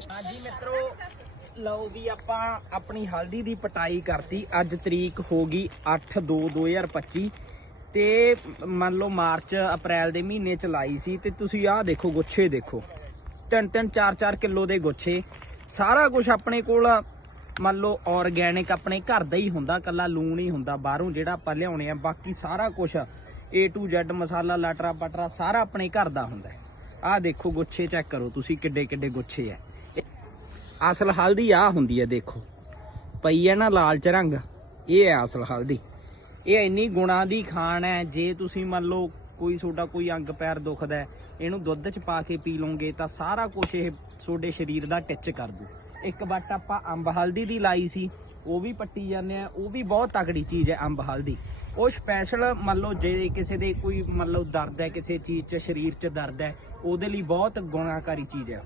ਹਾਂਜੀ ਮਿੱਤਰੋ, ਲਓ ਵੀ ਆਪਾਂ ਆਪਣੀ ਹਲਦੀ ਦੀ ਪਟਾਈ ਕਰਤੀ। ਅੱਜ ਤਰੀਕ ਹੋ ਗਈ 8/2/2025 ਤੇ ਮੰਨ ਲਓ ਮਾਰਚ, ਅਪ੍ਰੈਲ ਦੇ ਮਹੀਨੇ ਚ ਲਾਈ ਸੀ ਤੇ ਤੁਸੀਂ ਆਹ ਦੇਖੋ, ਗੁੱਛੇ ਦੇਖੋ। ਤਿੰਨ ਤਿੰਨ, ਚਾਰ ਚਾਰ ਕਿਲੋ ਦੇ ਗੁੱਛੇ। ਸਾਰਾ ਕੁਝ ਆਪਣੇ ਕੋਲ, ਮੰਨ ਲਓ ਆਰਗੈਨਿਕ ਆਪਣੇ ਘਰ ਦਾ ਹੀ ਹੁੰਦਾ, ਕੱਲਾ ਲੂਣ ਹੀ ਹੁੰਦਾ, ਬਾਹਰੋਂ ਜਿਹੜਾ ਆਪਾਂ ਲਿਆਉਣੇ ਆ, ਬਾਕੀ ਸਾਰਾ ਕੁਝ A to Z, ਮਸਾਲਾ ਲਟਰਾ ਪਟਰਾ ਸਾਰਾ ਆਪਣੇ ਘਰ ਦਾ ਹੁੰਦਾ ਆਹ ਦੇਖੋ, ਗੁੱਛੇ ਚੈੱਕ ਕਰੋ ਤੁਸੀਂ ਕਿੱਡੇ ਕਿੱਡੇ ਗੁੱਛੇ ਆ। ਅਸਲ ਹਲਦੀ ਆ ਹੁੰਦੀ ਹੈ ਦੇਖੋ। ਪਈ ਹੈ ਨਾ ਲਾਲਚ ਰੰਗ, ਇਹ ਹੈ ਅਸਲ ਹਲਦੀ। ਇਹ ਇੰਨੀ ਗੁਣਾ ਦੀ ਖਾਣ ਹੈ ਜੇ ਤੁਸੀਂ ਮੰਨ ਲਓ ਕੋਈ ਤੁਹਾਡਾ ਕੋਈ ਅੰਗ ਪੈਰ ਦੁਖਦਾ ਇਹਨੂੰ ਦੁੱਧ ਚ ਪਾ ਕੇ ਪੀ ਲਓਗੇ ਤਾਂ ਸਾਰਾ ਕੁਝ ਇਹ ਤੁਹਾਡੇ ਸਰੀਰ ਦਾ ਟਿੱਚ ਕਰ ਦੂ। ਇੱਕ ਵੱਟ ਆਪਾਂ ਅੰਬ ਹਲਦੀ ਦੀ ਲਾਈ ਸੀ, ਉਹ ਵੀ ਪੱਟੀ ਜਾਂਦੇ ਆ, ਉਹ ਵੀ ਬਹੁਤ ਤਕੜੀ ਚੀਜ਼ ਹੈ ਅੰਬ ਹਲਦੀ। ਉਹ ਸਪੈਸ਼ਲ ਮੰਨ ਲਓ ਜੇ ਕਿਸੇ ਦੇ ਕੋਈ ਮੰਨ ਲਓ ਦਰਦ ਹੈ ਕਿਸੇ ਚੀਜ਼ 'ਚ, ਸਰੀਰ 'ਚ ਦਰਦ ਹੈ ਉਹਦੇ ਲਈ ਬਹੁਤ ਗੁਣਾਕਾਰੀ ਚੀਜ਼ ਹੈ